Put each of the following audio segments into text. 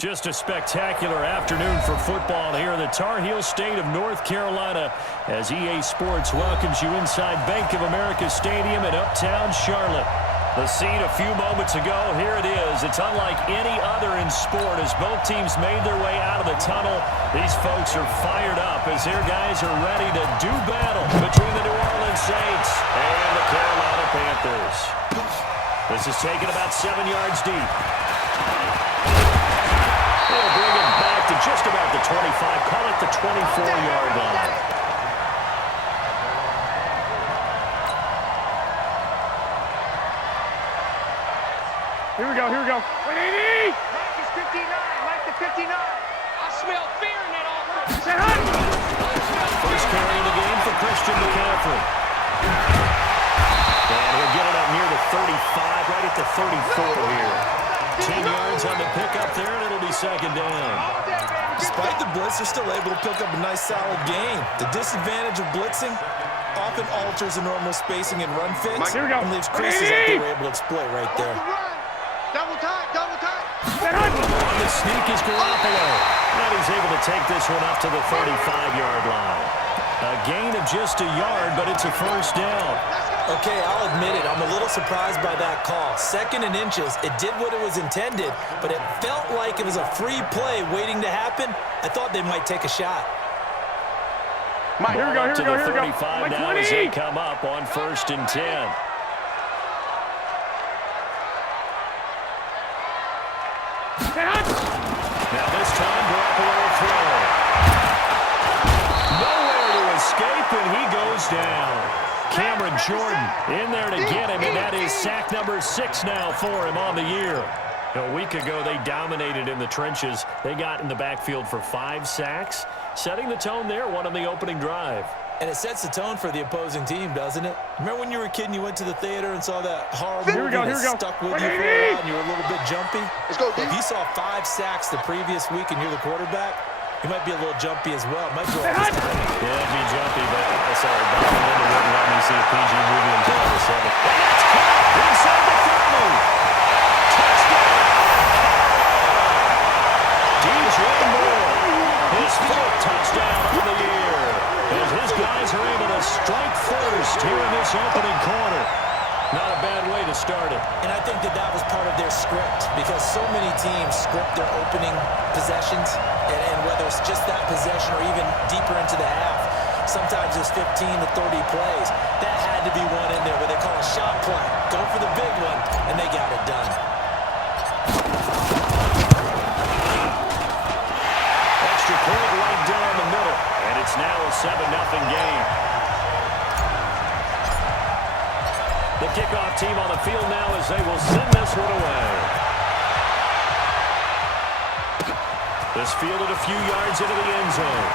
Just a spectacular afternoon for football here in the Tar Heel state of North Carolina as EA Sports welcomes you inside Bank of America Stadium in Uptown Charlotte. The scene a few moments ago, here it is. It's unlike any other in sport as both teams made their way out of the tunnel. These folks are fired up as their guys are ready to do battle between the New Orleans Saints and the Carolina Panthers. This is taken about 7 yards deep. They'll bring it back to just about the 25. Call it the 24-yard line. Here we go, here we go. 180! Mike is 59, Mike to 59. I smell fear in that offense. Say hi! First carry of the game for Christian McCaffrey. And he'll get it up near the 35, right at the 34 here. 10 yards on the pickup there, and it'll be second down. Despite the blitz, they're still able to pick up a nice, solid gain. The disadvantage of blitzing often alters the normal spacing and run fits. Mike, here we go. And leaves creases that they were able to exploit right there. Double time, double time. On the sneak is Garoppolo. And he's able to take this one up to the 35-yard line. A gain of just a yard, but it's a first down. Okay, I'll admit it. I'm a little surprised by that call. 2nd and inches. It did what it was intended, but it felt like it was a free play waiting to happen. I thought they might take a shot. Mike, here we go, here we go, here we go. To the 35 Mike, now 20. as they come up on 1st and 10. Now this time, Garoppolo will throw. Nowhere to escape, and he goes down. Cameron Jordan in there to get him, and that is sack number 6 now for him on the year. A week ago, they dominated in the trenches. They got in the backfield for 5 sacks, setting the tone there, one on the opening drive. And it sets the tone for the opposing team, doesn't it? Remember when you were a kid and you went to the theater and saw that horror movie that stuck with you for a while and you were a little bit jumpy? Let's go, dude. If you saw 5 sacks the previous week and you're the quarterback, you might be a little jumpy as well. It might go off this time. Yeah, it'd be jumpy, but sorry, Bob Linda wouldn't let me see a PG movie until I was 7. And that's caught inside the 30. Touchdown! DJ Moore, his 4th touchdown of the year. As his guys are able to strike first here in this opening quarter. Not a bad way to start it. And I think that was part of their script because so many teams script their opening possessions, and whether it's just that possession or even deeper into the half, sometimes it's 15 to 30 plays. That had to be one in there where they call a shot play. Go for the big one, and they got it done. Extra point right down the middle, and it's now a 7-0 game. The kickoff team on the field now as they will send this one away. This fielded a few yards into the end zone.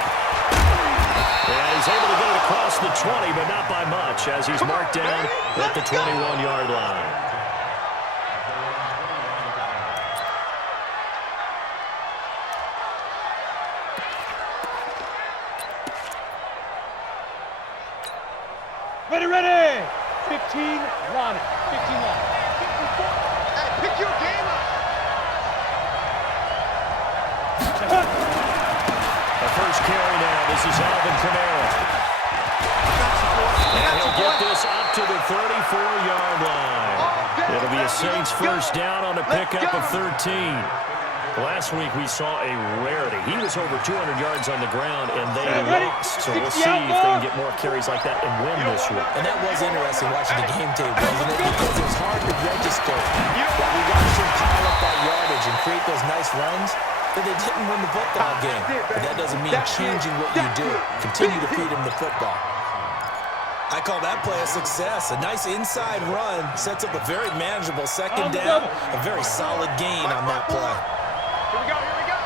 And he's able to get it across the 20, but not by much as he's marked down at the 21-yard line. Ready, ready! 15, run it. 15 long. Hey, pick your game up. The first carry now. This is Alvin Kamara. And he'll get this up to the 34-yard line. It'll be a Saints first down on a pickup of 13. Last week we saw a rarity. He was over 200 yards on the ground, and they lost. So we'll see if they can get more carries like that and win this week. And that was interesting watching the game tape, wasn't it? Because it was hard to register that we watched him pile up that yardage and create those nice runs, that they didn't win the football game. But that doesn't mean changing what you do. Continue to feed him the football. I call that play a success. A nice inside run sets up a very manageable second down. A very solid gain on that play. Here we go, here we go.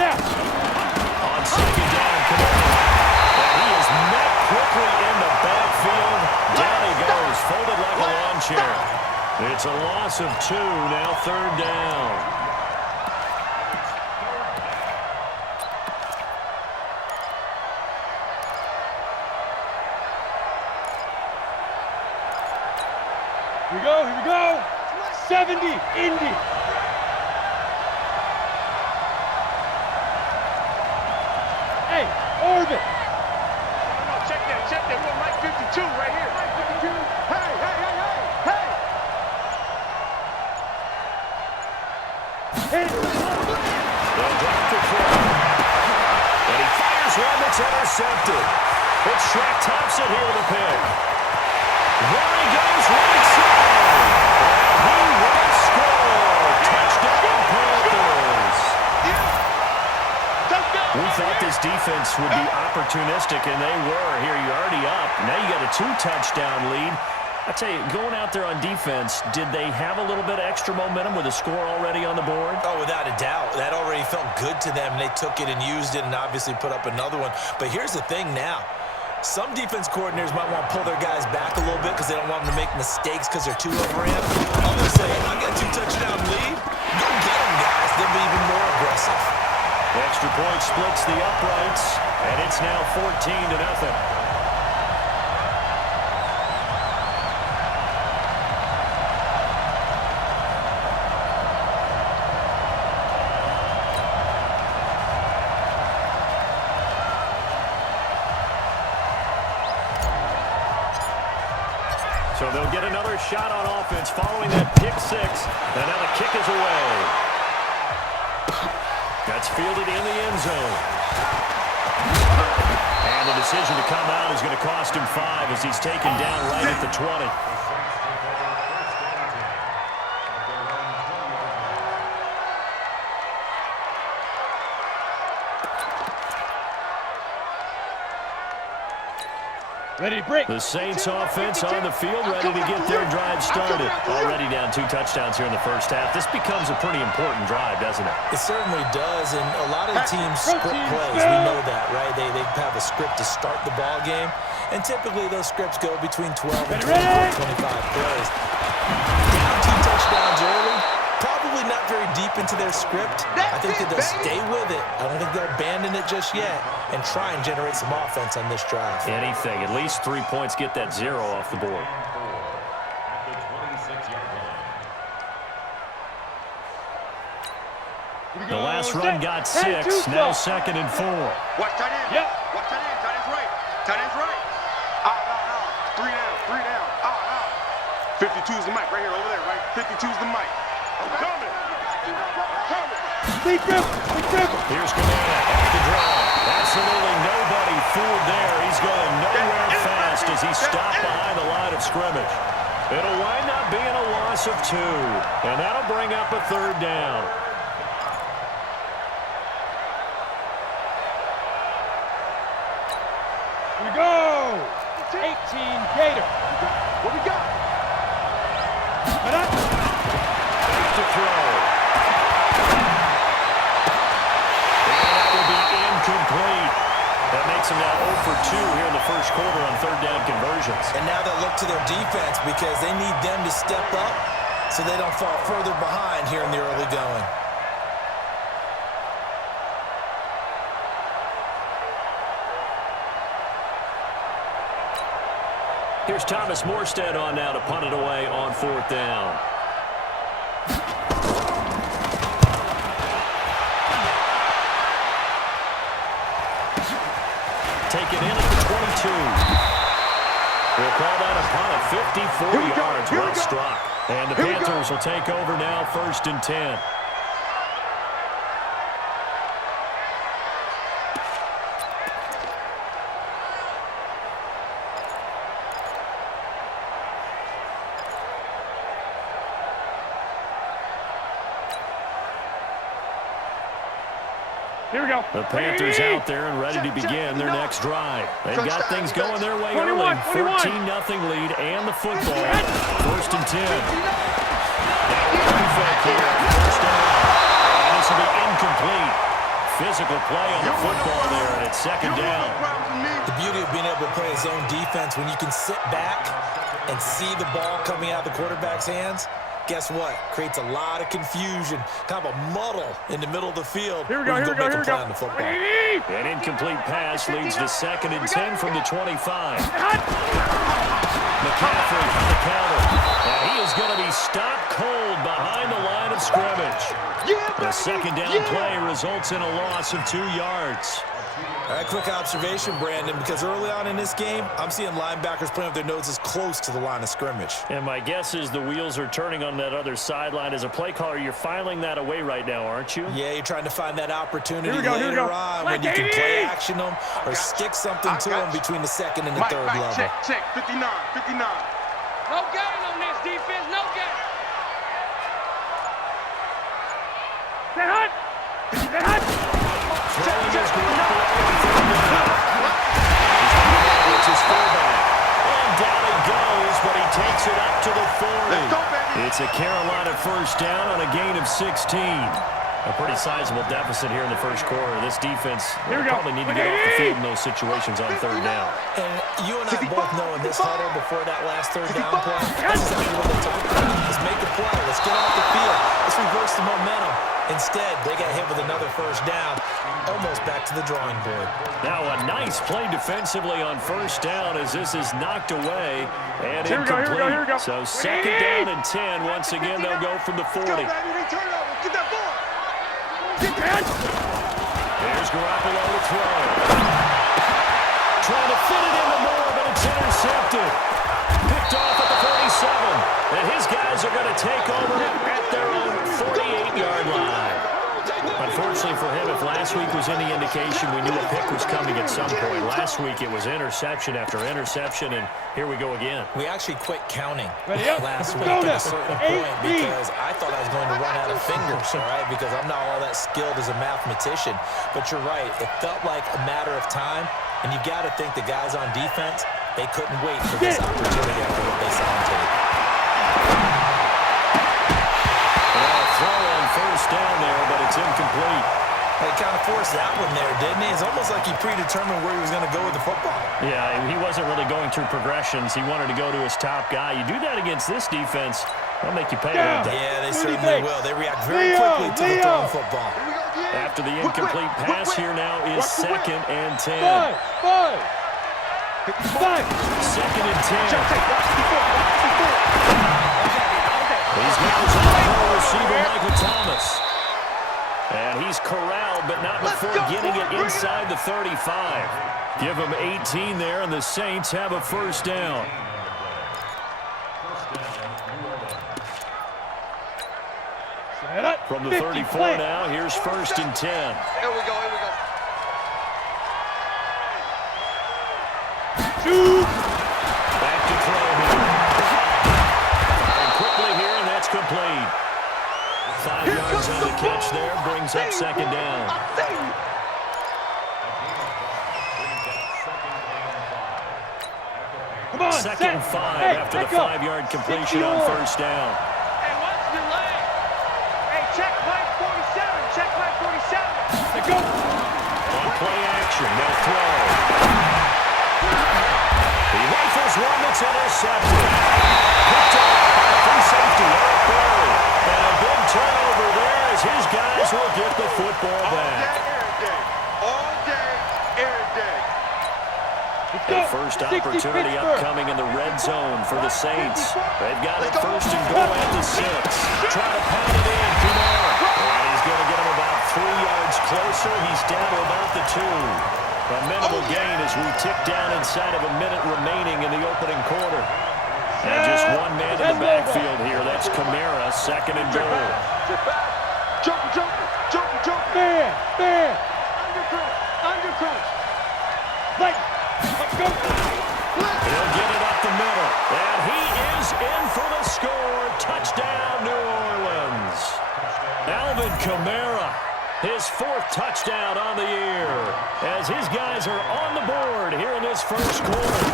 On second down, Kamara. And he is met quickly in the backfield. Down he goes, folded like a lawn chair. It's a loss of 2, now 3rd down. Here we go, here we go. 70, Indy. Hey, orbit. No, check that. We're on Mike 52 right here. Mike 52. Hey. Hit it. They'll drop the throw. And he fires one that's intercepted. It's Shrek Thompson here with a pick. There he goes right side. And he will score. Touchdown Panthers. We thought this defense would be opportunistic, and they were. Here, you're already up. Now you got a 2-touchdown lead. I tell you, going out there on defense, did they have a little bit of extra momentum with a score already on the board? Oh, without a doubt. That already felt good to them. They took it and used it and obviously put up another one. But here's the thing now. Some defense coordinators might want to pull their guys back a little bit because they don't want them to make mistakes because they're too overamped. Others say, I got a 2-touchdown lead. Go get them, guys. They'll be even more aggressive. The extra point splits the uprights, and it's now 14-0. So they'll get another shot on offense following that pick six. And now the kick is away. That's fielded in the end zone. And the decision to come out is going to cost him 5 as he's taken down right at the 20. Ready to break. The Saints offense on the field, ready to get their drive started. Already down 2 touchdowns here in the first half. This becomes a pretty important drive, doesn't it? It certainly does, and a lot of the teams script plays. We know that, right? They have a script to start the ball game, and typically those scripts go between 12 and 25 plays. Down 2 touchdowns early, probably not very deep into their script. I think that they'll stay with it. I don't think they'll abandon it just yet and try and generate some offense on this drive. Anything. At least 3 points, get that 0 off the board. The last run got 6. Now 2nd and 4. Watch tight end. Yep. Watch tight end. Tight end's right. Tight end's right. Out. 3 down. Out. 52 is the mic right here, over there, right? 52 is the mic. I'm coming. Big dribble. Here's Kamara off the draw. Absolutely nobody fooled there. He's going nowhere fast as he stopped behind the line of scrimmage. It'll wind up being a loss of 2, and that'll bring up a 3rd down. Here we go. 18 Gator. What we got? To throw. Complete. That makes them now 0 for 2 here in the first quarter on 3rd down conversions. And now they'll look to their defense because they need them to step up so they don't fall further behind here in the early going. Here's Thomas Morstead on now to punt it away on 4th down. Take it in at the 22. We'll call that a punt of 54 yards. Well struck. And the Panthers will take over now 1st and 10. Here we go. The Panthers out there and ready to begin their next drive. They've got things going their way early. 14-0 lead and the football. 1st and 10. And this will be incomplete. Physical play on the football there, and it's 2nd down. The beauty of being able to play a zone defense when you can sit back and see the ball coming out of the quarterback's hands. Guess what? Creates a lot of confusion, kind of a muddle in the middle of the field. Here we go. An incomplete pass leads to 2nd and 10 from the 25. McCaffrey from the counter. And he is going to be stopped cold The second down play results in a loss of 2 yards. All right, quick observation, Brandon, because early on in this game, I'm seeing linebackers playing with their noses close to the line of scrimmage. And my guess is the wheels are turning on that other sideline. As a play caller, you're filing that away right now, aren't you? Yeah, you're trying to find that opportunity later on when you can play action them or stick something to them between the second and the third level. Check, 59, 59. No gain on this defense, no gain. Stay hot. Stay hot. Throwing his it's his fullback. And down he goes, but he takes it up to the 40. It's a Carolina first down on a gain of 16. A pretty sizable deficit here in the first quarter. This defense probably need to get off the field in those situations on third down. And you and I both know in this huddle before that last third down play, that's exactly what they're talking about. Let's make a play. Let's get off the field. Let's reverse the momentum. Instead, they got hit with another first down, almost back to the drawing board. Now a nice play defensively on first down as this is knocked away and incomplete. Here we go. So second down and 10. Once again, they'll go from the 40. Go, baby, turn it over. Get that ball. There's Garoppolo to throw. Trying to fit it into Moore, but it's intercepted. Picked off at the 47. And his guys are going to take over at their own 48-yard line. Unfortunately for him, if last week was any indication, we knew a pick was coming at some point. Last week it was interception after interception, and here we go again. We actually quit counting last week at a certain point because I thought I was going to run out of fingers, all right, because I'm not all that skilled as a mathematician. But you're right. It felt like a matter of time, and you got to think the guys on defense, they couldn't wait for this opportunity after what they saw on tape. Throw on first down there, but it's incomplete. He kind of forced that one there, didn't he? It's almost like he predetermined where he was going to go with the football. Yeah, he wasn't really going through progressions. He wanted to go to his top guy. You do that against this defense, they'll make you pay. Yeah, they certainly will. They react very quickly to the thrown football. After the incomplete pass here now is second and 10. Second and 10. He's got his own receiver, Michael Thomas. And he's corralled, but not before getting it inside the 35. Give him 18 there, and the Saints have a first down. From the 34 now, here's first and 10. Here we go. Back to throw here. And quickly here, and that's complete. 5 yards on the catch there, brings up second down. Second and 5 after the 5-yard completion on first down. Hey, what's your leg? Hey, check play 47. Check play 47. Go. On play action, they'll throw. He rifles one that's intercepted. Picked up by free safety, Eric Berry. And a big turnover there as his guys will get the football back. All day, every day. A first opportunity upcoming in the red zone for the Saints. They've got it first and goal at the 6. Try to pound it in. Kumar. And he's going to get him about 3 yards closer. He's down to about the 2. A minimal gain as we tick down inside of a minute remaining in the opening quarter. And just one man in the backfield here. That's Kamara, second and goal. Jump. Man. Undercrunch. Let's go. He'll get it up the middle. And he is in for the score. Touchdown, New Orleans. Alvin Kamara, his 4th touchdown on the year, as his guys are on the board here in this first quarter.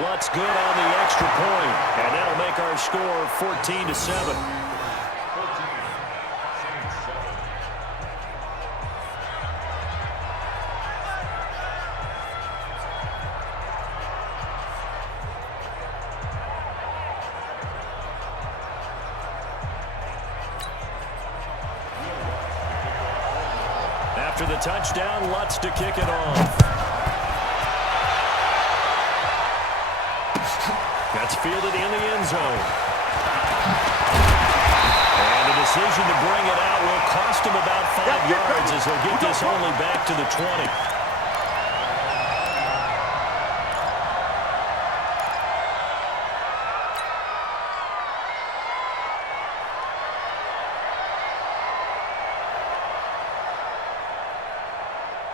Lutz good on the extra point, and that'll make our score 14-7. After the touchdown, Lutz to kick it off. That's fielded in the end zone. And it is decision to bring it out will cost him about 5 yards as he'll get this only back to the 20.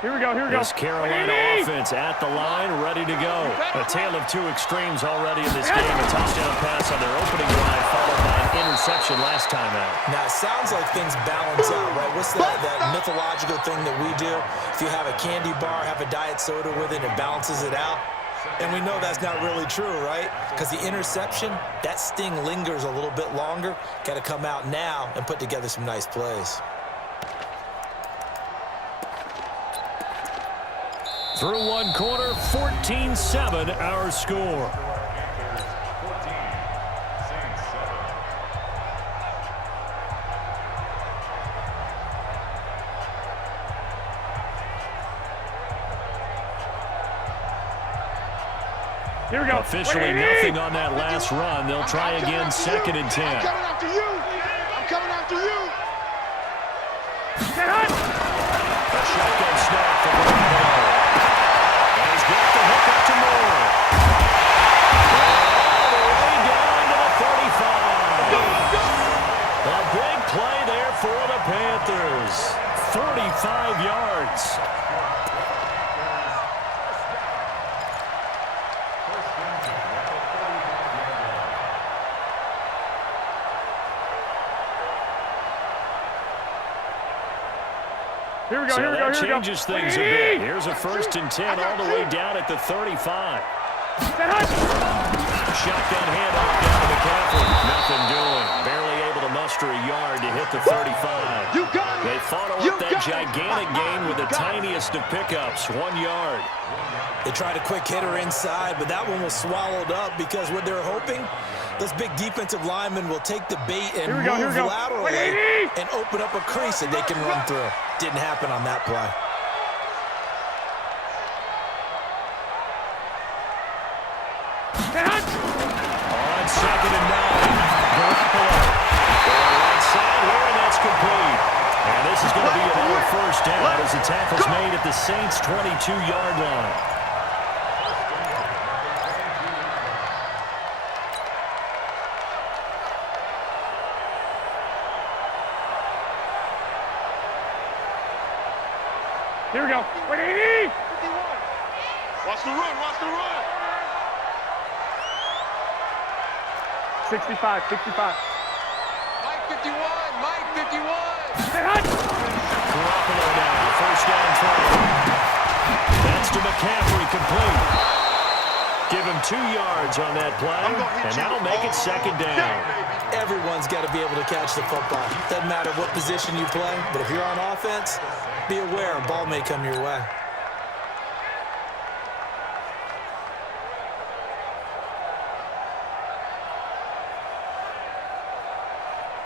Here we go, here we go. This Carolina offense at the line, ready to go. A tale of two extremes already in this game. A touchdown pass on their opening drive, followed by an interception last time out. Now, it sounds like things balance out, right? What's that mythological thing that we do? If you have a candy bar, have a diet soda with it, it balances it out. And we know that's not really true, right? Because the interception, that sting lingers a little bit longer. Got to come out now and put together some nice plays. Through one quarter, 14-7 our score. Here we go. Officially nothing on that last run. They'll try again, 2nd and 10. I'm coming after you. I'm coming after you. A shotgun snap for Brown. And he's got the hook up to Moore. All the way down to the 35. A big play there for the Panthers. 35 yards. Here we go, So here we go, that here we go. changes things a bit. Here's a 1st and 10 all the way down at the 35. Shotgun handoff down to McCaffrey. Nothing doing. Barely able to muster a yard to hit the 35. They follow up that gigantic gain with the tiniest of pickups, 1 yard. They tried a quick hitter inside, but that one was swallowed up because what they're hoping, those big defensive linemen will take the bait and move laterally and open up a crease that they can run through. Didn't happen on that play. On 2nd and 9, Garoppolo. Going right side here, and that's complete. And this is going to be another 1st down as the tackle's made at the Saints' 22-yard line. Here we go. 180. Watch the run, watch the run. 65, 65. Mike 51, Mike 51. Garoppolo now, 1st down try. That's to McCaffrey, complete. Give him 2 yards on that play, and that'll make it 2nd down. Everyone's got to be able to catch the football. Doesn't matter what position you play, but if you're on offense, be aware a ball may come your way.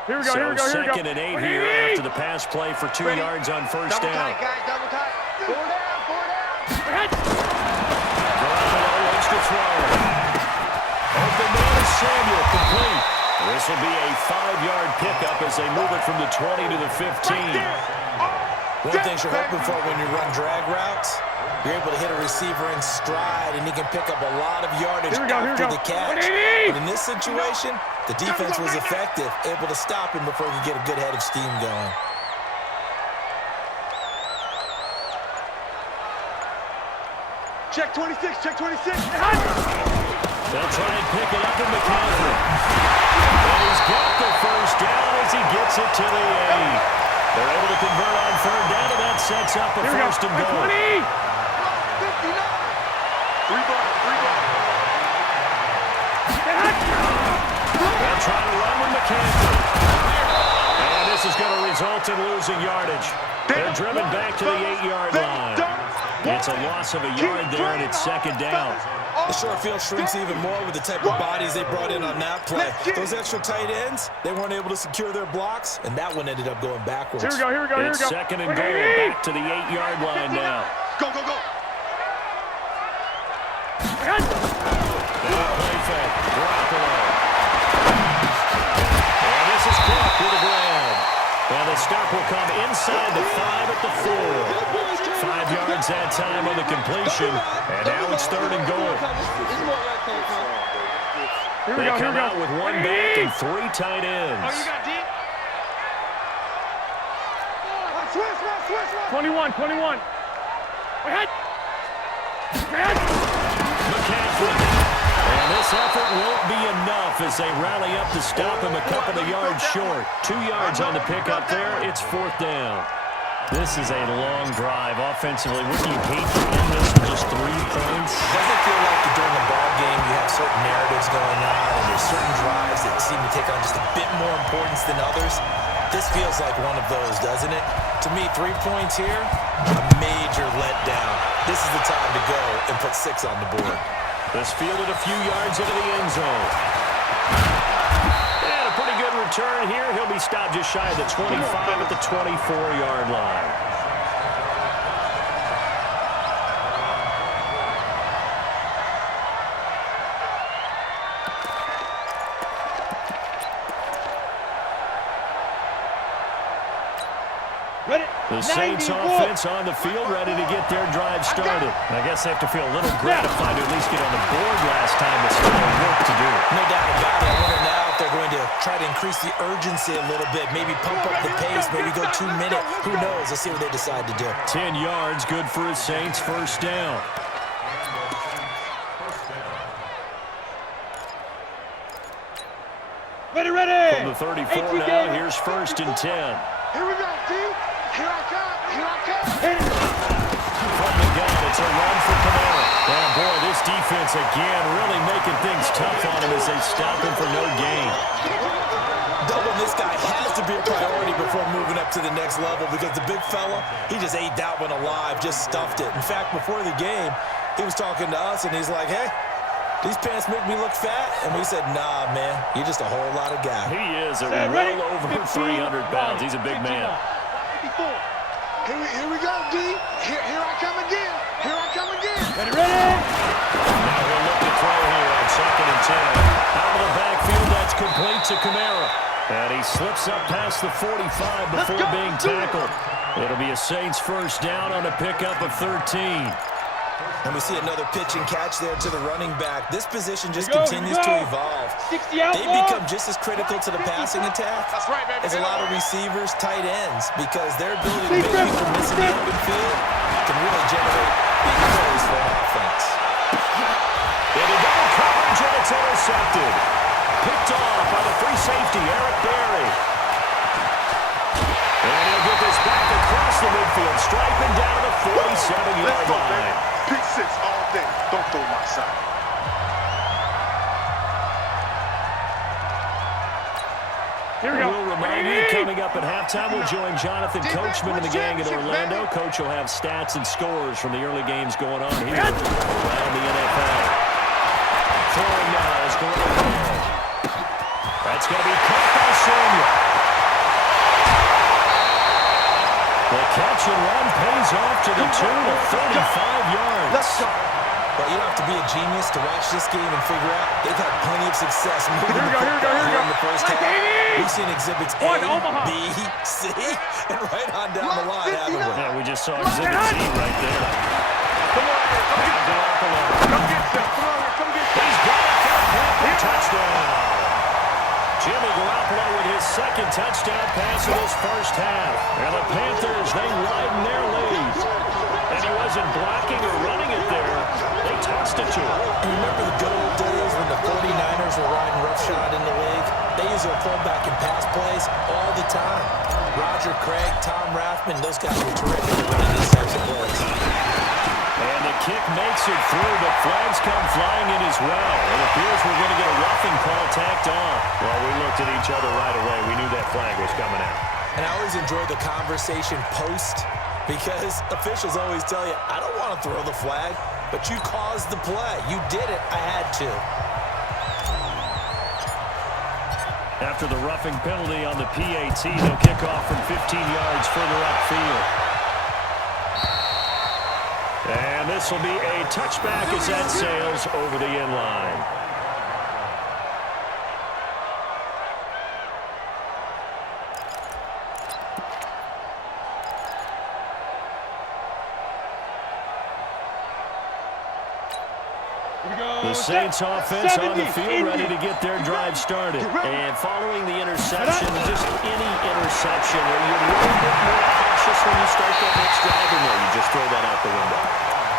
Here we go, here we go, here we go. 2nd and 8 here after the pass play for 2 yards on 1st down. Double tight. 4 down. Garoppolo looks to throw. Open man is Samuel, complete. This will be a 5-yard pickup as they move it from the 20 to the 15. One of the things you're hoping for when you run drag routes, you're able to hit a receiver in stride, and he can pick up a lot of yardage after the catch. But in this situation, the defense was effective, able to stop him before he could get a good head of steam going. Check 26, check 26. They'll try and pick it up in McCaffrey. And he's got the 1st down as he gets it to the 8. They're able to convert on 3rd down, and that sets up a 1st and goal. 20. 3 ball. They'll try to run with McCaffrey. And this is going to result in losing yardage. They're driven back to the 8-yard line. It's a loss of a yard there, and it's 2nd down. The short field shrinks even more with the type of bodies they brought in on that play. Those extra tight ends, they weren't able to secure their blocks, and that one ended up going backwards. Here we go, here we go, here we It's go. 2nd and goal, back to the 8-yard line now. Go, go, go. Now play fake. Garoppolo. And this is caught with a grab. stop will come inside the 5 at the 4. 5 yards that time on the completion, and now it's 3rd and goal. They come out with 1 back and 3 tight ends. Oh, you got deep? 21. McCaffrey. And this effort won't be enough as they rally up to stop him a couple of yards short. 2 yards on the pickup there. It's 4th down. This is a long drive offensively. Wouldn't you hate to end this with just 3 points? Doesn't it feel like during the ball game you have certain narratives going on and there's certain drives that seem to take on just a bit more importance than others? This feels like one of those, doesn't it? To me, 3 points here, a major letdown. This is the time to go and put 6 on the board. This fielded a few yards into the end zone. And a pretty good return here. He'll be stopped just shy of the 25 at the 24-yard line. The Saints offense on the field, ready to get their drive started. And I guess they have to feel a little gratified to at least get on the board last time, but still work to do. No doubt about it. I wonder now if they're going to try to increase the urgency a little bit, maybe pump up the pace, maybe go 2 minute. Who knows? Let's see what they decide to do. 10 yards, good for the Saints, 1st down. Ready. From the 34 now, here's 1st and 10. Here we go, D. Here I come. From the gun, it's a run for Kamara. And boy, this defense again really making things tough on him as they stop him for no gain. Doubling this guy has to be a priority before moving up to the next level because the big fella, he just ate that one alive, just stuffed it. In fact, before the game, he was talking to us and he's like, hey, these pants make me look fat. And we said, nah, man, you're just a whole lot of guy. He is a well over 300 pounds. He's a big man. Here we go, D. Here I come again. Ready. Now he'll look to throw here on 2nd and 10. Out of the backfield, that's complete to Kamara. And he slips up past the 45 before being tackled. It'll be a Saints 1st down on a pickup of 13. And we see another pitch and catch there to the running back. This position just continues to evolve. They become just as critical to the passing attack as a lot of receivers, tight ends, because their ability to make people miss in the open field can really generate big plays for an offense. Into double coverage, and it's intercepted. Picked off by the free safety, Eric Berry. And he'll get this back across the midfield, striping down to the 47-yard line. Pick 6 all day. Don't throw my side. Here we go. We'll remind you, coming up at halftime, we'll join Jonathan Coachman and the gang in Orlando. Coach will have stats and scores from the early games going on here around the NFL. Throwing now is Guerrero. That's going to be caught by Samuel. The catch and run pays off to the tune of 35 yards. Let's go. But you don't have to be a genius to watch this game and figure out they've had plenty of success moving the football here in the first half. We've seen exhibits A, B, C, and right on down the line, haven't we? Yeah, we just saw exhibit C right there. Come on, come get some. He's got it for a Panther touchdown. Jimmy Garoppolo with his 2nd touchdown pass in his first half. And the Panthers, they widen their lead. And he wasn't blocking or running it there. They tossed it to him. And remember the good old days when the 49ers were riding roughshod in the league? They use their fullback and pass plays all the time. Roger Craig, Tom Rathman, those guys were terrific at running these types of plays. And the kick makes it through, but flags come flying in as well. It appears we're going to get a roughing call tacked on. Well, we looked at each other right away. We knew that flag was coming out. And I always enjoy the conversation post because officials always tell you, I don't want to throw the flag, but you caused the play. You did it. I had to. After the roughing penalty on the PAT, they'll kick off from 15 yards further upfield. And this will be a touchback as that sails over the end line. The Saints offense on the field, ready to get their drive started. And following the interception, just any interception, are you a little bit more cautious when you start that next drive, or no, you just throw that out the window?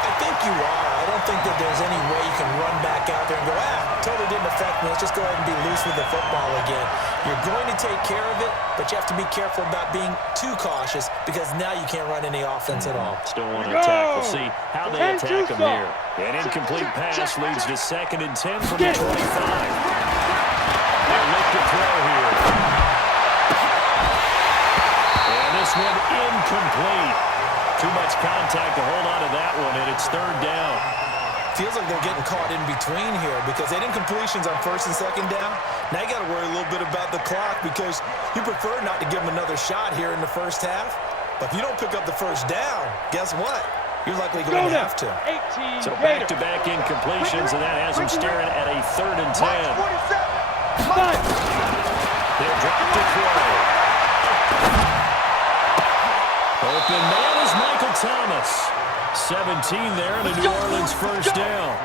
I think you are. I don't think that there's any way you can run back out there and go, totally didn't affect me. Let's just go ahead and be loose with the football again. You're going to take care of it, but you have to be careful about being too cautious because now you can't run any offense at all. Still want to attack. We'll see how they attack them here. An incomplete pass leads to 2nd and 10 from the 25. They'll look to throw here. And this one incomplete. Too much contact to hold on to that one, and it's 3rd down. Feels like they're getting caught in between here because they had incompletions on 1st and 2nd down. Now you got to worry a little bit about the clock because you prefer not to give them another shot here in the first half. But if you don't pick up the 1st down, guess what? You're likely going to have to. So back-to-back incompletions, and that has them staring at a 3rd and 10. They'll drop to throw. Open man is Michael Thomas. 17 there, and a New Orleans 1st down.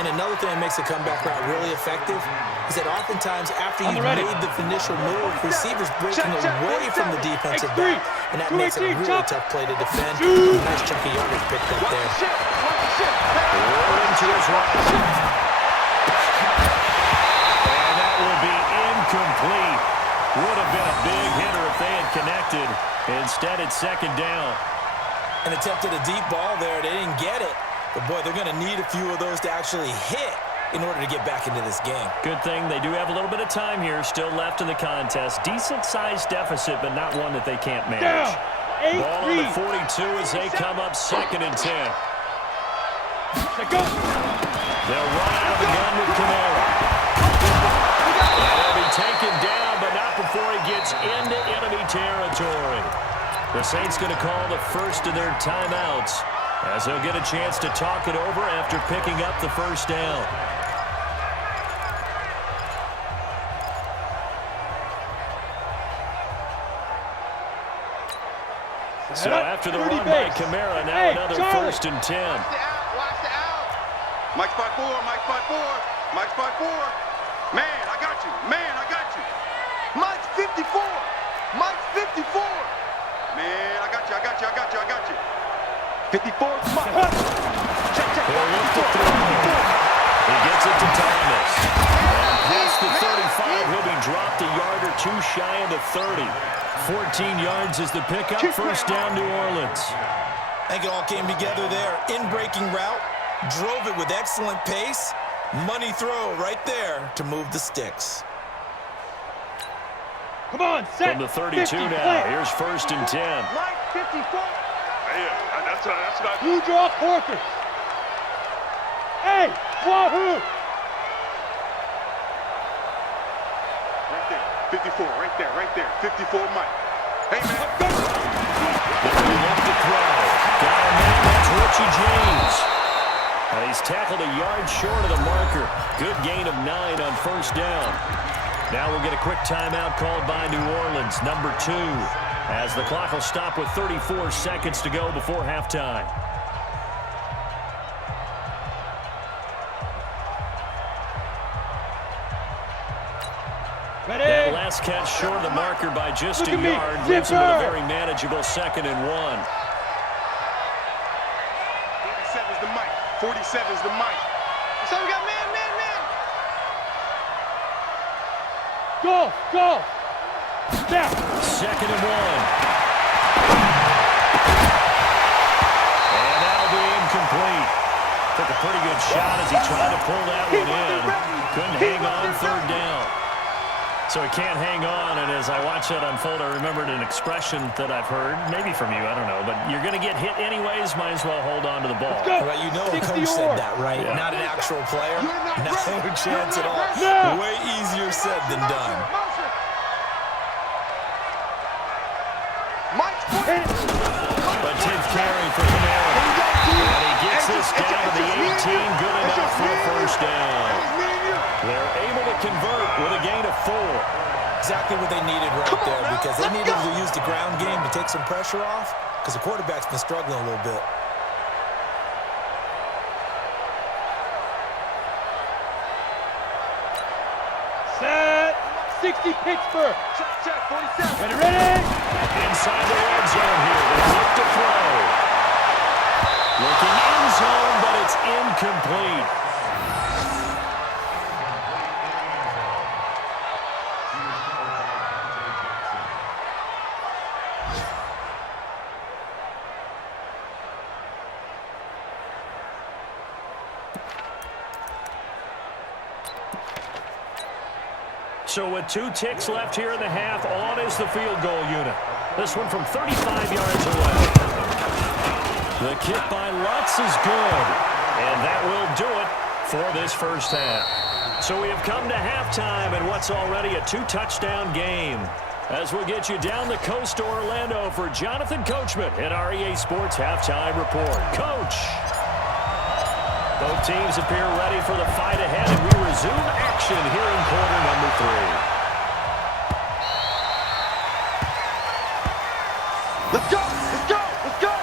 And another thing that makes a comeback route really effective is that oftentimes after you've made the initial move, receivers breaking away from the defensive back, and that makes it a really tough play to defend. Nice chunk of yardage picked up there. Into his right. And that will be incomplete. Would have been a big hitter if they had connected. Instead, it's 2nd down. And attempted a deep ball there. They didn't get it. But, boy, they're going to need a few of those to actually hit in order to get back into this game. Good thing they do have a little bit of time here still left in the contest. Decent-sized deficit, but not one that they can't manage. Ball on the 42 as they come up 2nd and 10. They'll run out of the gun with Kamara. They'll be taken down, but not before he gets into enemy territory. The Saints going to call the first of their timeouts as they'll get a chance to talk it over after picking up the 1st down. So after the run by Kamara, now another 1st and 10. Watch the out. Mike's 5-4, Mike's 5-4, Mike's 5-4. Man, I got you. Man, I got you. Mike's 54. Mike's 54. Man, I got you, I got you, I got you, I got you. 54. He'll look to throw. He gets it to Thomas. And past the 35, he'll be dropped a yard or two shy of the 30. 14 yards is the pickup. 1st down, New Orleans. I think it all came together there. In-breaking route, drove it with excellent pace. Money throw right there to move the sticks. Come on, set. From the 32 now, here's 1st and 10. Mike 54. Yeah, that's what I... You draw quarters. Hey, wahoo! Right there, 54, right there, right there. 54, Mike. Hey, man. They look to throw. Got a man, that's Richie James. He's tackled a yard short of the marker. Good gain of 9 on 1st down. Now we'll get a quick timeout called by New Orleans, number 2, as the clock will stop with 34 seconds to go before halftime. That last catch short of the marker by just a yard leaves him with a very manageable 2nd and 1. 47's the mic. 47's the mic. So we got man. Go! Snap! 2nd and 1. And that'll be incomplete. Took a pretty good shot as he tried to pull that one in. Couldn't hang on 3rd down. So he can't hang on, and as I watch that unfold, I remembered an expression that I've heard, maybe from you, I don't know, but you're going to get hit anyways, might as well hold on to the ball. Well, you know a coach said that, right? Yeah. Not an actual player. No chance at all. No. Way easier said than done. But 10th carry for Kamara. And he gets this down to the 18, good enough for a 1st down. They're able to convert with a gain of 4. Exactly what they needed right there because they needed to use the ground game to take some pressure off because the quarterback's been struggling a little bit. 60 Pittsburgh. Check, 47. Ready? Inside the red zone here. They look to throw. Looking end zone, but it's incomplete. So with 2 ticks left here in the half, on is the field goal unit. This one from 35 yards away. The kick by Lutz is good. And that will do it for this first half. So we have come to halftime in what's already a 2-touchdown game. As we'll get you down the coast to Orlando for Jonathan Coachman in our EA Sports Halftime Report. Coach! Both teams appear ready for the fight ahead, and we resume action here in quarter number 3. Let's go! Let's go! Let's go!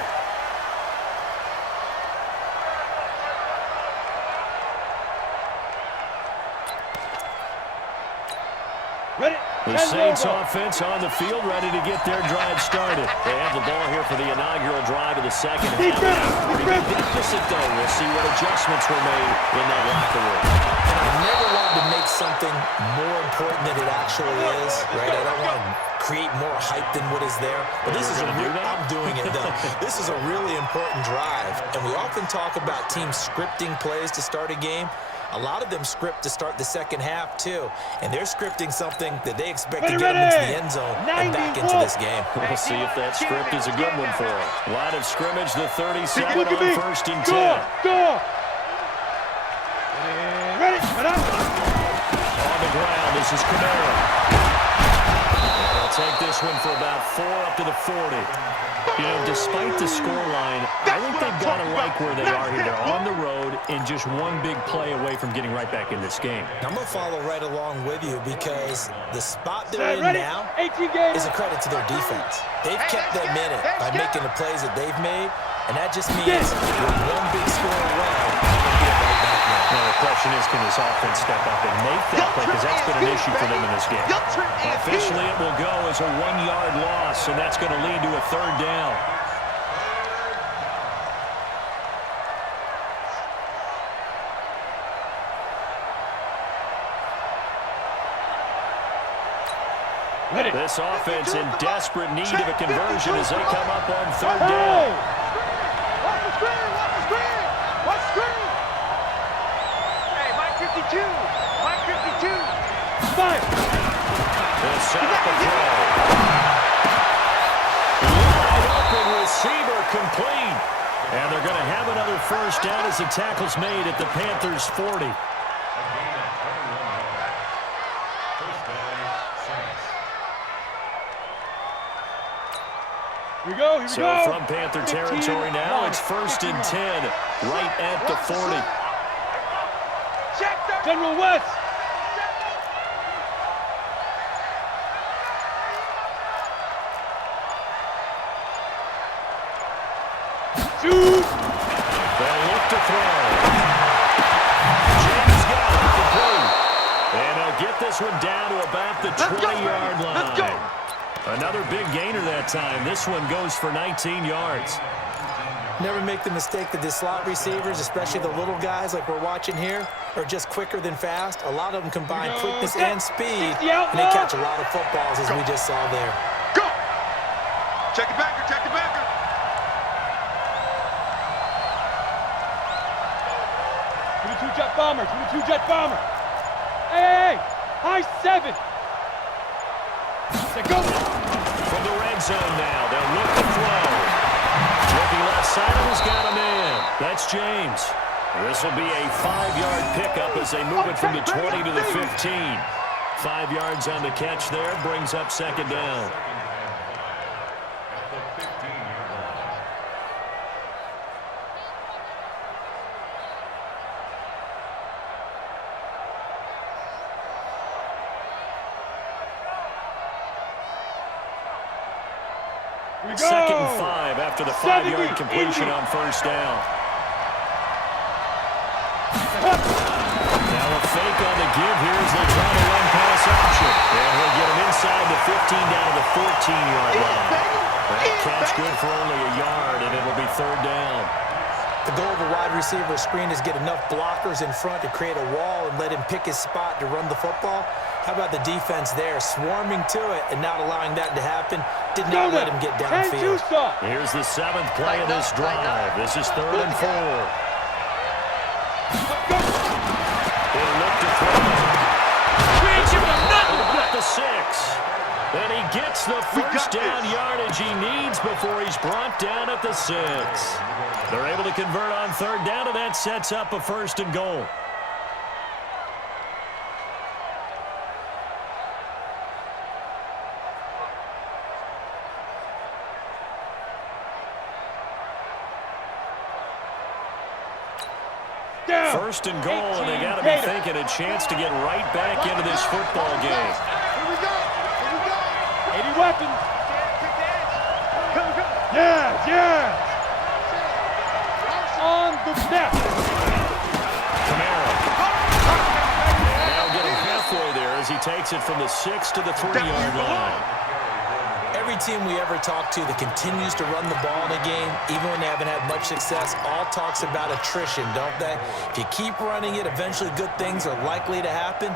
Ready? The Saints offense on the field, ready to get their drive started. They have the ball here for the inaugural drive of the second half. Pretty big deficit, though. We'll see what adjustments were made in that locker room. And I never want to make something more important than it actually is, right? I don't want to create more hype than what is there. But this is a real, I'm doing it, though. This is a really important drive. And we often talk about teams scripting plays to start a game. A lot of them script to start the second half, too. And they're scripting something that they expect to get them into the end zone and back into this game. We'll see if that script is a good one for them. Line of scrimmage, the 37 on 1st and 10. Go! Ready? On the ground, this is Camara. And they'll take this one for about 4 up to the 40. You know, despite the scoreline, I think they've got to like where they are here. They're on the road and just one big play away from getting right back in this game. I'm going to follow right along with you because the spot they're in now is a credit to their defense. They've kept them in it by making the plays that they've made, and that just means with one big score away, they'll get right back there. Now, the question is, can this offense step up and make that play? Because that's been an issue for them in this game. Officially, it will go as a 1-yard loss, and that's going to lead to a 3rd down. This offense in desperate need of a conversion as they come up on 3rd down. Watch the screen! Watch the screen! Watch the screen! Hey, Mike 52! Mike 52! Fine! They'll set up a throw. Wide open receiver complete. And they're going to have another first down as the tackle's made at the Panthers' 40. Here we go, here we So go. from Panther territory now, it's 1st and 10, right at the 40. Check General West. Shoot. They'll look to throw. James got it complete. And they'll get this one down to about the 20-yard line. Let's go. Another big gainer that time. This one goes for 19 yards. Never make the mistake that the slot receivers, especially the little guys like we're watching here, are just quicker than fast. A lot of them combine quickness and speed, and they catch a lot of footballs, as we just saw there. Go! Check the backer, check the backer. Jet bomber, 22 jet bomber. Hey, high 7. Let's go. From the red zone now, they'll look to throw. Looking left side, has got him in. That's James. This will be a 5-yard pickup as they move it from the 20 to the 15. 5 yards on the catch there, brings up 2nd down. Second and 5 after the 5-yard completion on 1st down. Now a fake on the give here as they try to run pass option. And 15-yard line. That catch good for only a yard, and it'll be third down. The goal of a wide receiver screen is get enough blockers in front to create a wall and let him pick his spot to run the football. How about the defense there, swarming to it and not allowing that to happen? Did not let him get downfield. Here's the 7th play of this drive. This is 3rd and 4. He'll look to throw. About the 6. And he gets the first down yardage he needs before he's brought down at the 6. They're able to convert on 3rd down, and that sets up a 1st and goal. First and goal, and they got to be thinking a chance to get right back into this football game. Here we go. 80 weapons. Yeah. On the step. Camara. And now getting halfway there as he takes it from the 6 to the 3-yard line. Every team we ever talk to that continues to run the ball in a game, even when they haven't had much success, all talks about attrition, don't they? If you keep running it, eventually good things are likely to happen.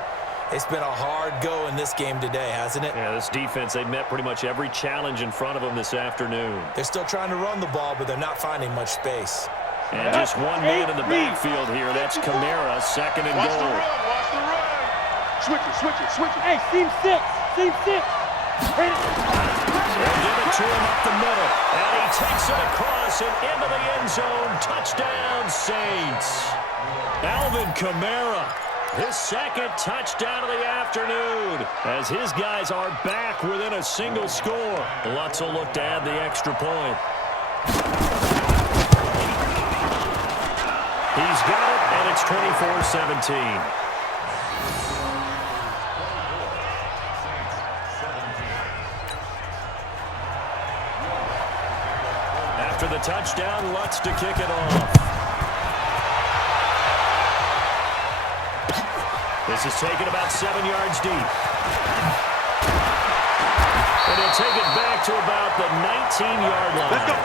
It's been a hard go in this game today, hasn't it? Yeah, this defense, they've met pretty much every challenge in front of them this afternoon. They're still trying to run the ball, but they're not finding much space. And just one man in the backfield here. That's Camara, 2nd and goal. Watch the run. Switch it. Hey, seam 6. Hit it. They'll give it to him up the middle. And he takes it across and into the end zone. Touchdown, Saints. Alvin Kamara, his 2nd touchdown of the afternoon, as his guys are back within a single score. Lutz will look to add the extra point. He's got it, and it's 24-17. After the touchdown, Lutz to kick it off. This is taken about 7 yards deep. And he'll take it back to about the 19-yard line. Let's go.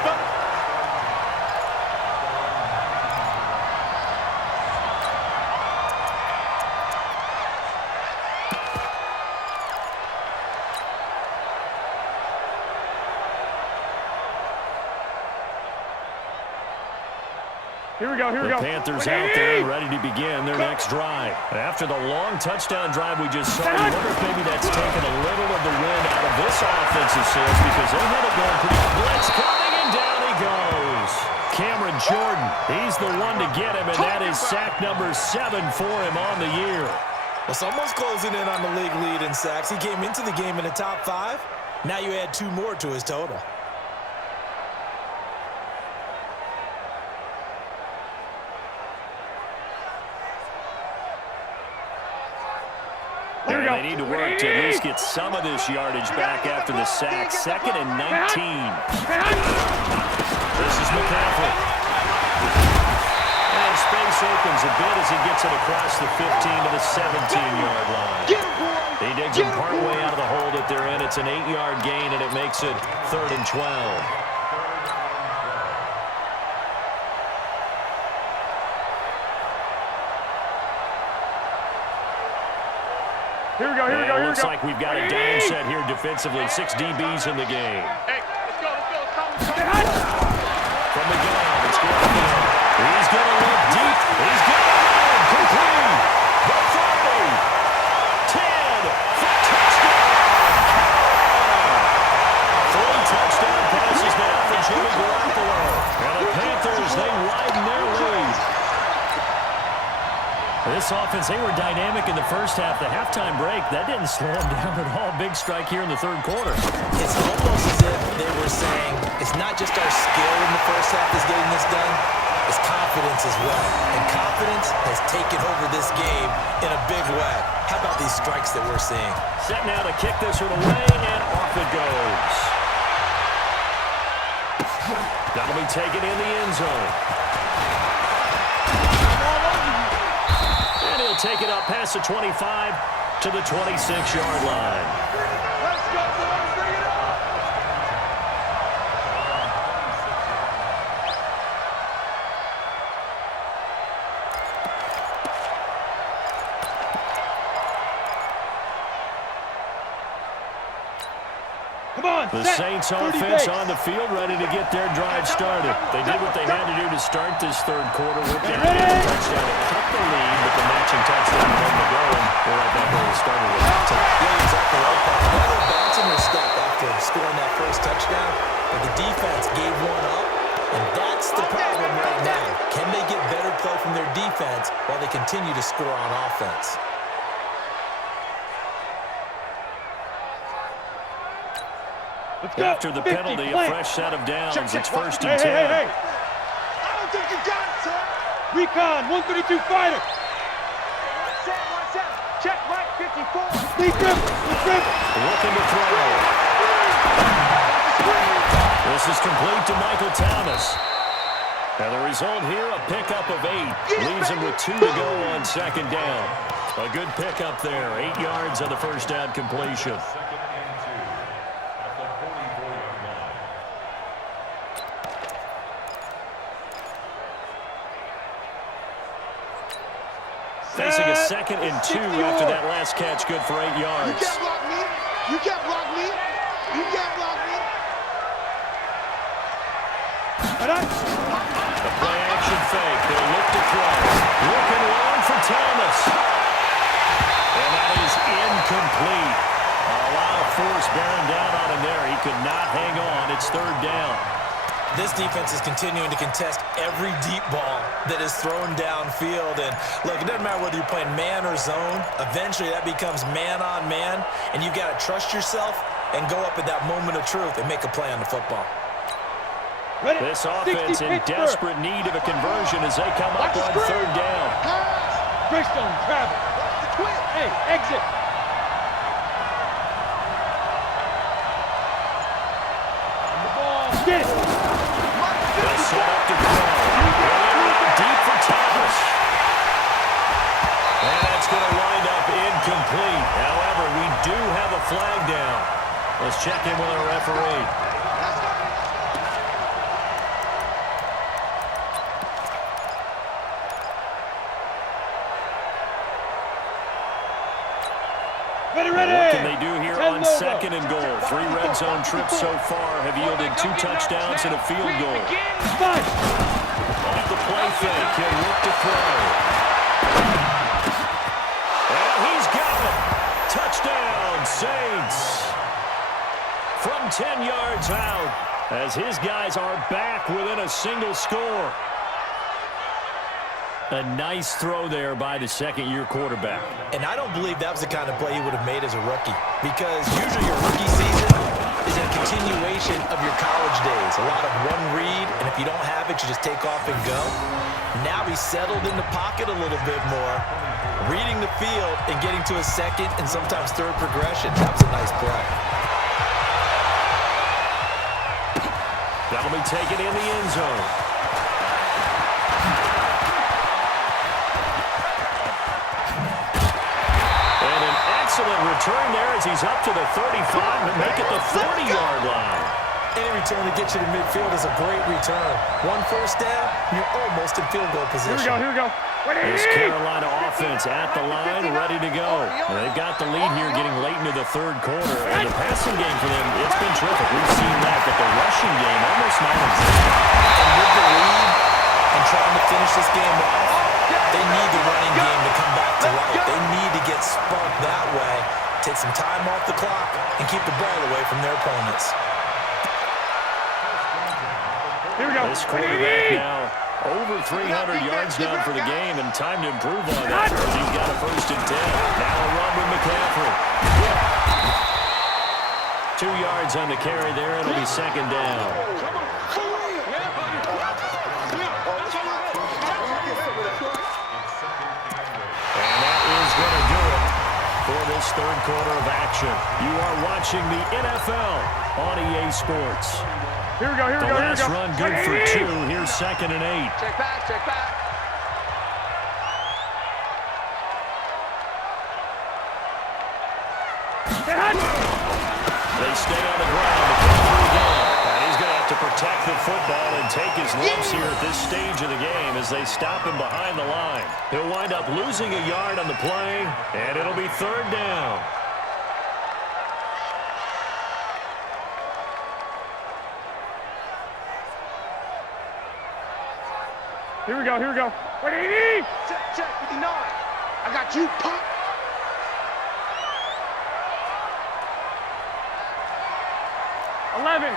Here we go. The Panthers out there ready to begin their next drive. After the long touchdown drive we just saw, you wonder if maybe that's taken a little of the wind out of this offensive sails because they had it going pretty good. Blitz coming, and down he goes. Cameron Jordan, he's the one to get him, and that is sack number 7 for him on the year. Well, someone's closing in on the league lead in sacks. He came into the game in the top 5. Now you add 2 more to his total. They need to work to at least get some of this yardage back after the sack. 2nd and 19. This is McCaffrey. And space opens a bit as he gets it across the 15 to the 17-yard line. He digs him partway out of the hole that they're in. It's an 8-yard gain, and it makes it 3rd and 12. Here we go. Looks like we've got a dime set here defensively. 6 DBs in the game. Hey, let's go. From the gun, it's good. He's going to look deep. He's going to run. Complete. The 30. 10 for touchdown. 3 touchdown passes now for Jimmy Garoppolo. And the Panthers, they widen their lead. This offense, they were dynamic in the first half. The halftime break, that didn't slow them down at all. Big strike here in the 3rd quarter. It's almost as if they were saying, it's not just our skill in the first half that's getting this done, it's confidence as well. And confidence has taken over this game in a big way. How about these strikes that we're seeing? Set now to kick this one away, and off it goes. That'll be taken in the end zone. And he'll take it up past the 25 to the 26-yard line. Let's go, boys. Bring it up. Come on, The set. Saints 30 offense days. on the field, ready to get their drive started. They did what they had to do to start this third quarter. Worked out a touchdown to cut the lead, but the matching touchdown home to go, and we're right back where we started with that. Yeah, exactly right, Pat. They're bouncing their step after scoring that first touchdown, but the defense gave one up, and that's the problem right now. Can they get better play from their defense while they continue to score on offense? Let's go. After the 50, penalty, play. a fresh set of downs. It's first Hey, and 10. hey. I don't think you got it, sir. Recon, 132 fighter. One set. Check Mike 54. Lead grip. Looking to throw. This is complete to Michael Thomas. And the result here, a pickup of 8. Leaves him with 2 to go on second down. A good pickup there. 8 yards on the first down completion. Facing a 2nd and 2 after that last catch, good for 8 yards. You can't block me. You can't block me. You can't block me. The play action fake. They'll look to throw. Looking long for Thomas. And that is incomplete. A lot of force bearing down on him there. He could not hang on. It's third down. This defense is continuing to contest every deep ball that is thrown downfield. And look, it doesn't matter whether you're playing man or zone. Eventually, that becomes man on man. And you've got to trust yourself and go up at that moment of truth and make a play on the football. Ready. This offense in desperate need of a conversion as they come up on third down. Greystone, travel. Hey, exit. The ball. Get it. They'll set up to throw. Deep for Thomas. And that's going to wind up incomplete. However, we do have a flag down. Let's check in with our referee. What can they do here on second and goal? 3 red zone trips so far have yielded 2 touchdowns and a field goal. Off the play fake, he'll look to throw. And he's got it. Touchdown, Saints. From 10 yards out, as his guys are back within a single score. A nice throw there by the second-year quarterback. And I don't believe that was the kind of play he would have made as a rookie, because usually your rookie season is a continuation of your college days. A lot of one read, and if you don't have it, you just take off and go. Now he's settled in the pocket a little bit more, reading the field and getting to a second and sometimes third progression. That was a nice play. That'll be taken in the end zone. Excellent return there as he's up to the 35 to make it the 40-yard line. Any return to get you to midfield is a great return. 1 first down, you're almost in field goal position. Here we go. This Carolina offense at the line, ready to go. They've got the lead here getting late into the third quarter. And the passing game for them, it's been terrific. We've seen that, but the rushing game almost non-existent. And with the lead and trying to finish this game off, they need the running game to come back to life. They need to get sparked that way, take some time off the clock, and keep the ball away from their opponents. Here we go. This quarterback now over 300 yards now for the game, and time to improve on that as he's got a first and 10. Now a run with McCaffrey. 2 yards on the carry there. It'll be second down. For this third quarter of action, you are watching the NFL on EA Sports. Here we go. The last run good for 2. Here's second and 8. Check back. They stay on the ground. And he's going to have to protect the football and take his lumps here at this stage of the game as they stop him behind the line. He'll wind up losing a yard on the play, and it'll be third down. Here we go, here we go. 180! Check, 59. I got you, punk. Eleven.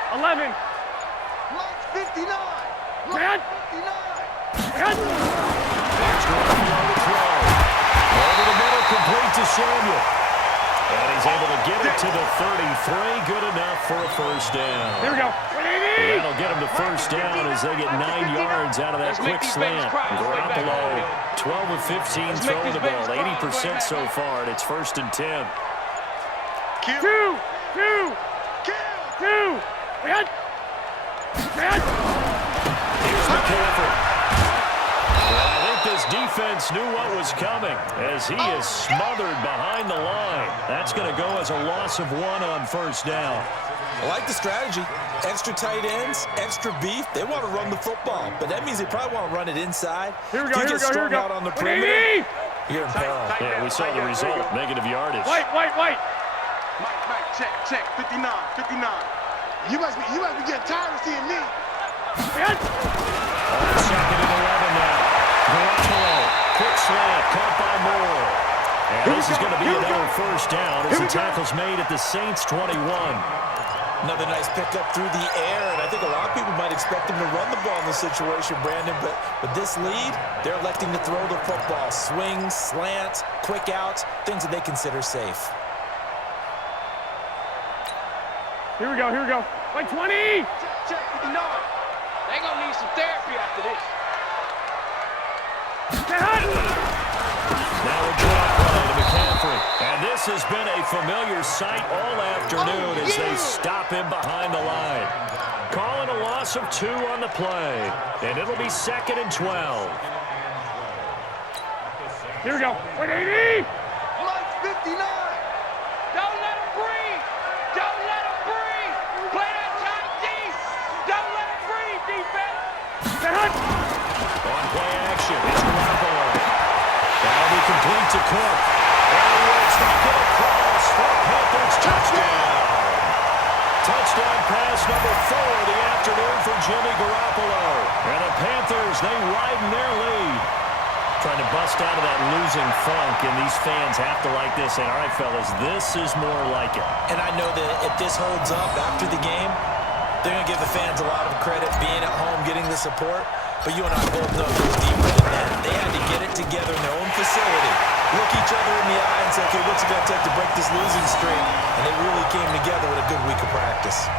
Mike's 59. Man. Mike's 59. Man. Here's Garoppolo to throw. Over the middle, complete to Samuel. And he's able to get it to the 33. Good enough for a first down. Here we go. 180! That'll get him to first down as they get 9 yards out of that quick slant. Garoppolo, 12 of 15 throwing the ball, 80% so far, and it's first and 10. Two. Man. Here's McCaffrey. Well, I think this defense knew what was coming as he is smothered behind the line. That's going to go as a loss of 1 on first down. I like the strategy. Extra tight ends, extra beef. They want to run the football, but that means they probably want to run it inside. Here we go, If you get strung out on the perimeter, 180! you're in peril. Yeah, we saw the result, negative yardage. White. Mike, check, 59. You must be getting tired of seeing me. Man. Second and 11 now. Garoppolo, quick slant, caught by Moore. And this is going to be another first down as the tackle's made at the Saints' 21. Another nice pickup through the air, and I think a lot of people might expect them to run the ball in this situation, Brandon, but with this lead, they're electing to throw the football. Swings, slants, quick outs, things that they consider safe. Here we go. Like 20! Check, 59. They gonna need some therapy after this. Now a drop play to McCaffrey. And this has been a familiar sight all afternoon as they stop him behind the line. Calling a loss of 2 on the play. And it'll be second and 12. Here we go. 180! Mike's 59. Don't let him breathe. Play that tight D. Don't let him breathe, defense. On play action, it's Garoppolo. That'll be complete to Cook. And he will take it across for Panthers touchdown. Touchdown pass number 4 of the afternoon for Jimmy Garoppolo. And the Panthers, they widen their lead. Trying to bust out of that losing funk, and these fans have to like this. And all right, fellas, this is more like it. And I know that if this holds up after the game, they're going to give the fans a lot of credit being at home, getting the support. But you and I both know it goes deeper than that. They had to get it together in their own facility, look each other in the eye and say, okay, what's it going to take to break this losing streak? And they really came together with a good week of practice.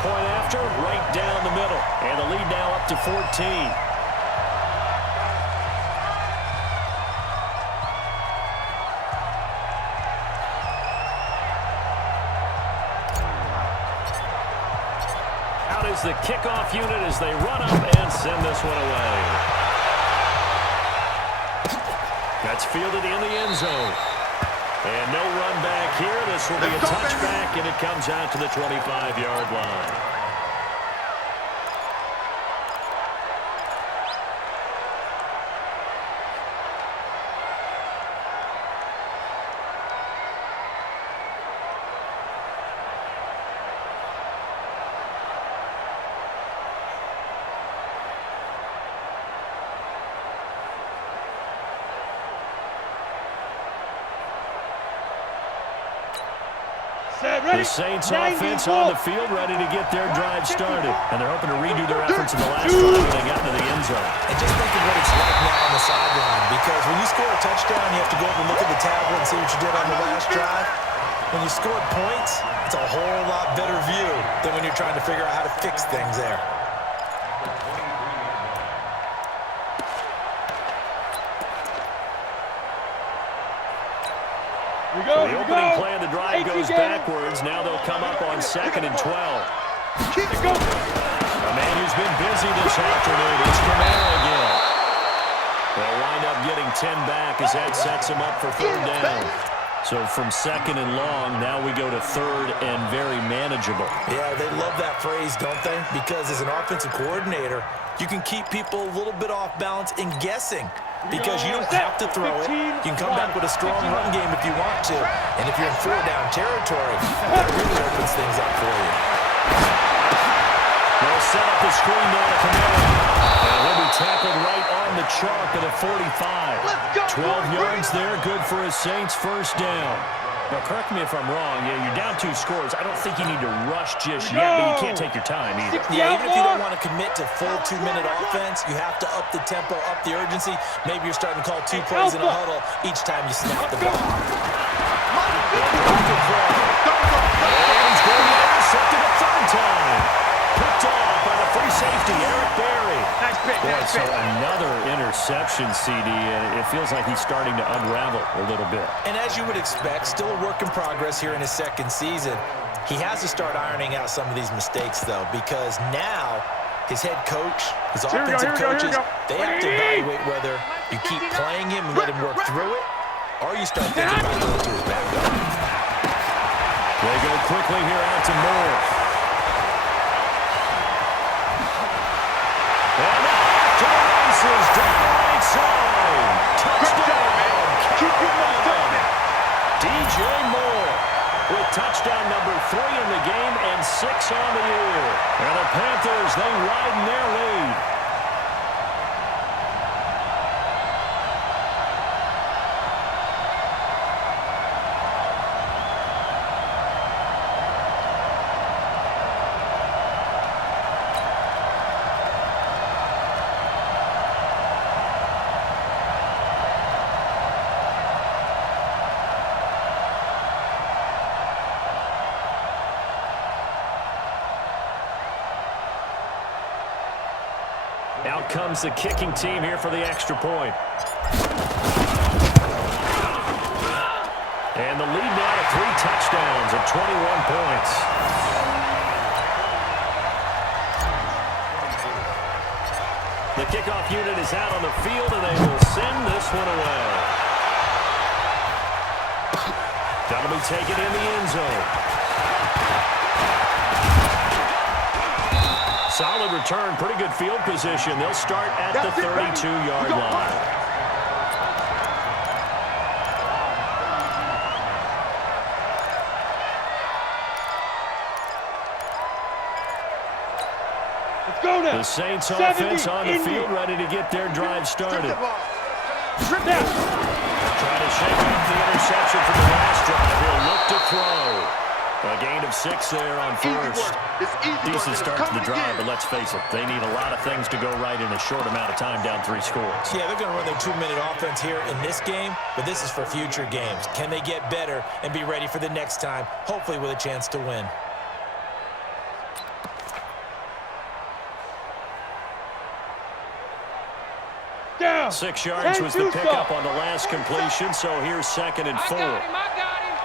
Point after, right down the middle. And the lead now up to 14. Is the kickoff unit as they run up and send this one away. That's fielded in the end zone. And no run back here. This will be a touchback, and it comes out to the 25-yard line. The Saints offense on the field, ready to get their drive started. And they're hoping to redo their efforts in the last drive when they got into the end zone. And just think of what it's like now on the sideline, because when you score a touchdown, you have to go up and look at the tablet and see what you did on the last drive. When you scored points, it's a whole lot better view than when you're trying to figure out how to fix things there. The opening play of the drive goes backwards. Now they'll come up on 2nd and 12. A man who's been busy this afternoon is Kamara again. They'll wind up getting 10 back as that sets him up for 3rd down. So from 2nd and long, now we go to 3rd and very manageable. Yeah, they love that phrase, don't they? Because as an offensive coordinator, you can keep people a little bit off balance in guessing. Because you don't have to throw it. You can come back with a strong run game if you want to. And if you're in 4-down territory, that really opens things up for you. Well, set up the screen there to Camaro. And he'll be tackled right on the chalk at the 45. 12 yards there, good for a Saints first down. Now, correct me if I'm wrong. Yeah, you're down 2 scores. I don't think you need to rush just yet, but you can't take your time either. Yeah, even if you don't want to commit to full 2-minute offense, you have to up the tempo, up the urgency. Maybe you're starting to call 2 plays in a huddle each time you snap the ball. He's going to intercept it a third time. Picked off by the free safety, Eric Berry. Nice pick, nice So pick. another interception, CD, and it feels like he's starting to unravel a little bit. And as you would expect, still a work in progress here in his second season. He has to start ironing out some of these mistakes, though, because now his head coach, his offensive coaches, they have to evaluate whether you keep playing him and let him work through it, or you start thinking about going to his backup. They go quickly here out to Moore. And to the races, down the right side. Touchdown, Carolina. DJ Moore with touchdown number 3 in the game and 6 on the year. And the Panthers, they widen their lead. Out comes the kicking team here for the extra point. And the lead now to 3 touchdowns and 21 points. The kickoff unit is out on the field, and they will send this one away. That'll be taken in the end zone. Solid return, pretty good field position. They'll start at the 32-yard line. Let's go now. The Saints offense on the field, ready to get their drive started. Trip down. Trying to shake off the interception from the last drive. He'll look to throw. A gain of 6 there on first. Decent start to the drive, but let's face it, they need a lot of things to go right in a short amount of time, down 3 scores. Yeah, they're going to run their 2-minute offense here in this game, but this is for future games. Can they get better and be ready for the next time, hopefully with a chance to win? Down. 6 yards was the pickup on the last completion, so here's 2nd and 4. I got him.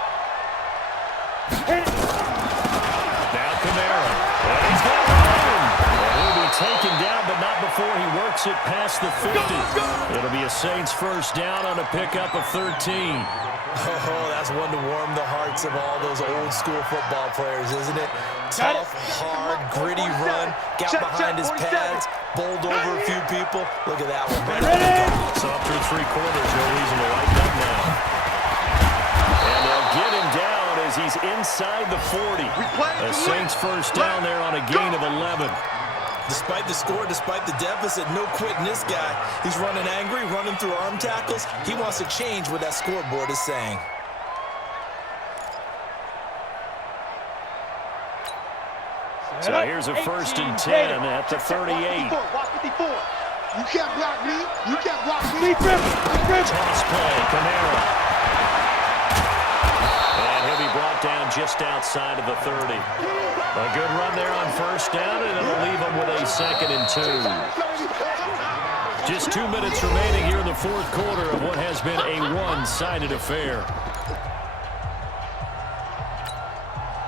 Now Camaro. And he's got room. And he'll be taken down, but not before he works it past the 50. It'll be a Saints first down on a pickup of 13. Oh, that's one to warm the hearts of all those old-school football players, isn't it? Tough, hard, gritty run, got behind his pads, bowled over a few people. Look at that one. So up through 3 quarters, no reason to lighten up now. And they'll get him down as he's inside the 40. A Saints first down there on a gain of 11. Despite the score, despite the deficit, no quitting this guy. He's running angry, running through arm tackles. He wants to change what that scoreboard is saying. So here's a 1st and 10 at the 38. Watch 54. You can't block me. You can't block me. Toss play, Camaro. And he'll be brought down just outside of the 30. A good run there on first down, and it'll leave him with a 2nd and 2. Just 2 minutes remaining here in the 4th quarter of what has been a one-sided affair.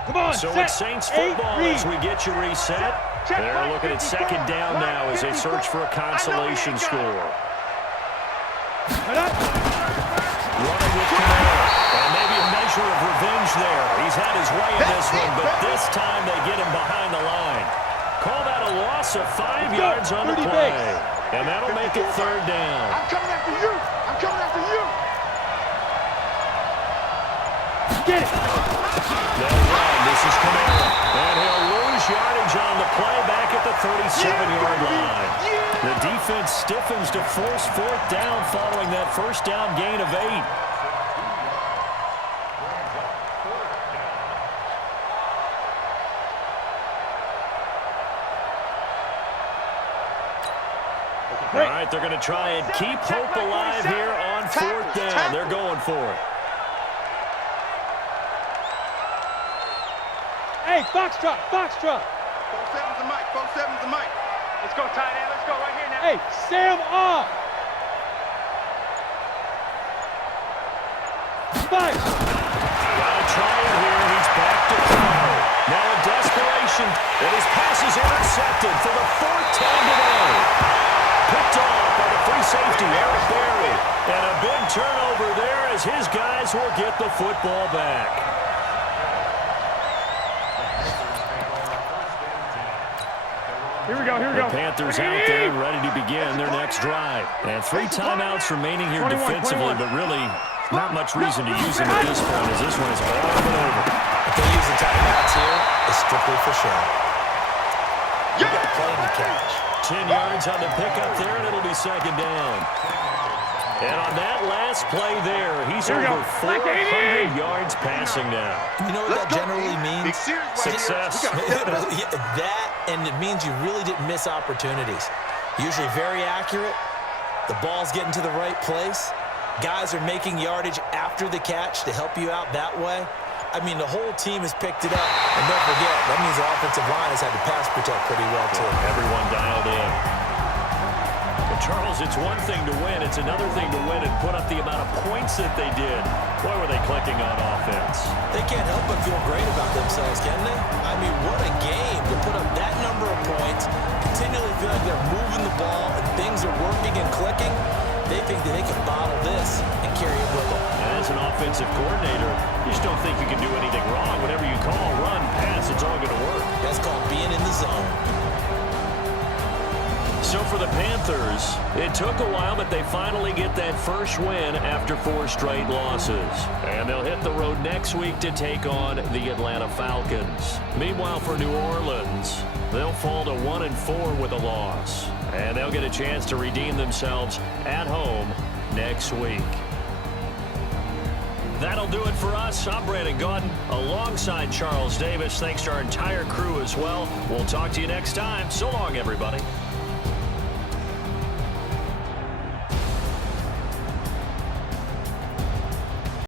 Come on, So it's Saints football as we get you reset. They're looking at 2nd down now as they search for a consolation score. Running with Camaro. And maybe a measure of revenge there. He's had his way in this one, but this time they get him behind the line. Call that a loss of 5 yards on the play. And that'll make it 3rd down. I'm coming after you. I'm coming after you. Get it. They'll run. This is Camaro. And he'll lose yardage on the play back at the 35. 7-yard line. The defense stiffens to force 4th down following that first down gain of 8. All right, they're going to try and keep hope alive here on 4th down. They're going for it. Hey, Foxtrot, Foxtrot. 4-7's the mic, 4-7's the mic. Let's go, tight end. Let's go right here now. Hey, Sam off. Fight. Gotta try it here. He's back to throw. Now in desperation, and his pass is intercepted for the 4th time today. Picked off by the free safety, Eric Berry. And a big turnover there as his guys will get the football back. Here we go, here we go. The Panthers out there and ready to begin their next drive. And 3 timeouts remaining here defensively, but really not much reason to use them at this point as this one is all but over. If they use the timeouts here, it's strictly for show. You got playing to catch. 10 yards on the pickup there, and it'll be 2nd down. And on that last play there, he's over 400 yards passing now. You know what that generally means? Success. That, and it means you really didn't miss opportunities. Usually very accurate. The ball's getting to the right place. Guys are making yardage after the catch to help you out that way. I mean, the whole team has picked it up. And don't forget, that means the offensive line has had to pass protect pretty well, too. Everyone dialed in. But Charles, it's one thing to win. It's another thing to win and put up the amount of points that they did. Boy, were they clicking on offense. They can't help but feel great about themselves, can they? I mean, what a game to put up that number of points, continually feel like they're moving the ball and things are working and clicking. They think that they can bottle this and carry it with them. And as an offensive coordinator, you just don't think you can do anything wrong. Whatever you call, run, pass, it's all going to work. That's called being in the zone. So for the Panthers, it took a while, but they finally get that first win after 4 straight losses. And they'll hit the road next week to take on the Atlanta Falcons. Meanwhile, for New Orleans, they'll fall to 1-4 with a loss. And they'll get a chance to redeem themselves at home next week. That'll do it for us. I'm Brandon Gaudin alongside Charles Davis. Thanks to our entire crew as well. We'll talk to you next time. So long, everybody.